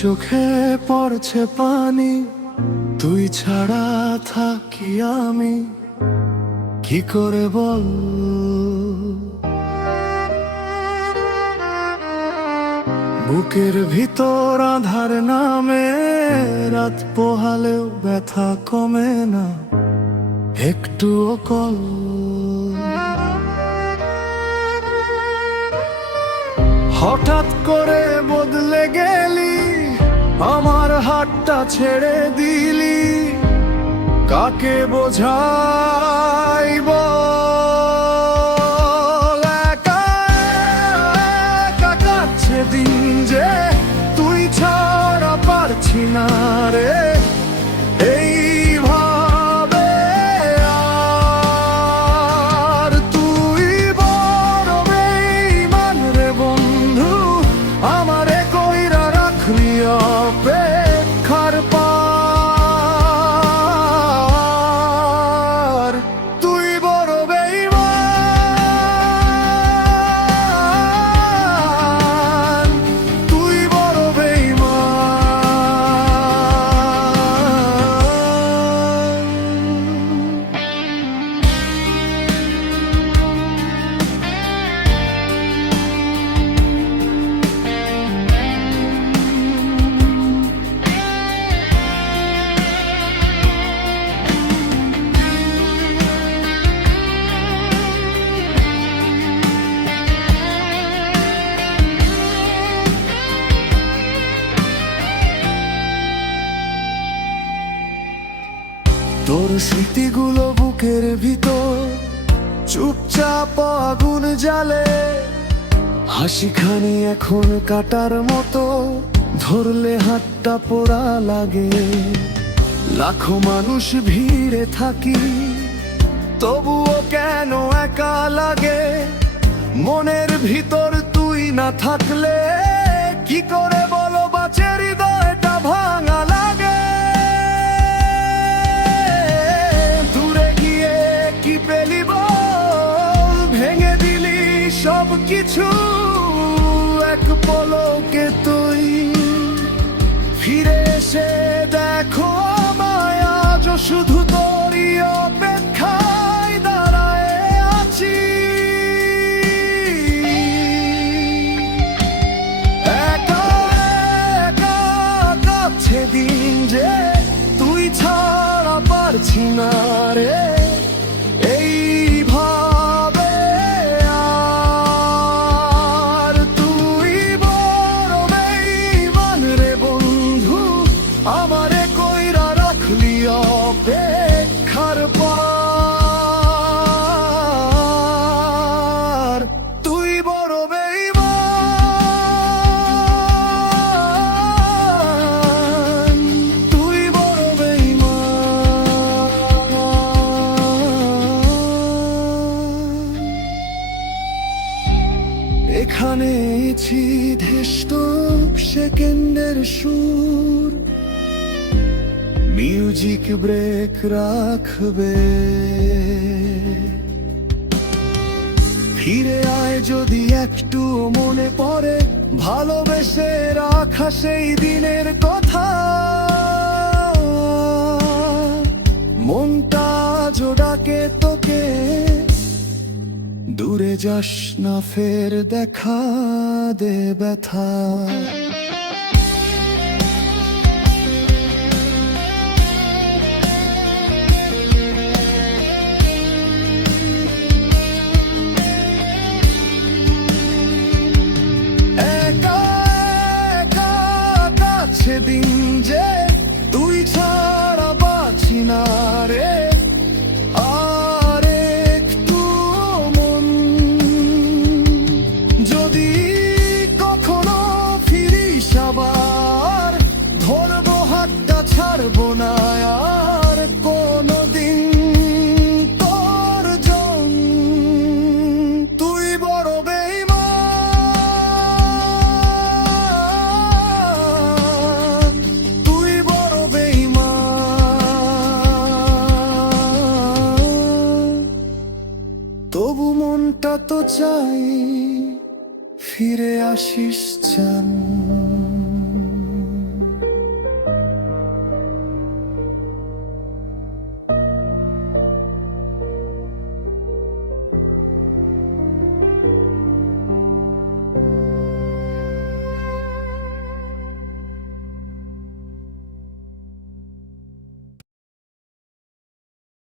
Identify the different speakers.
Speaker 1: চোখে পড়ছে পানি, তুই ছাড়া থাকি আমি। কি করে বল? বুকের ভিতর আধার নামে, রাত পোহালেও ব্যথা কমে না, একটুও কল। হঠাৎ করে বদলে গেলি আমার হাতটা ছেড়ে দিলি কাকে বোঝাইব? দিন যে তুই ছাড়া পারছি না রে। তোর স্মৃতিগুলো বুকের ভিতর, চুপচাপ আগুন জ্বালে। হাসিখানি এখন কাটার মতো, ধরলে হাতটা পোড়া লাগে। লাখো মানুষ ভিড়ে থাকি, তবুও কেন একা লাগে? মনের ভিতর তুই না থাকলে কি করে কিছু এক পলকে তুই ফিরে এসে দেখো। অপেক্ষার পার তুই বড় বেঈমান তুই বড় বেঈমান। এখানে ছি ধেষ্ট সেকেন্ডের সুর মিউজিক ব্রেক রাখবে। ফিরে আয় যদি একটু মনে পড়ে, ভালোবেসে রাখা সেই দিনের কথা। মনটা জোড়াকে তোকে। দূরে যাস না, ফের দেখা দে ব্যথা। তো চাই ফিরে আসিস চান।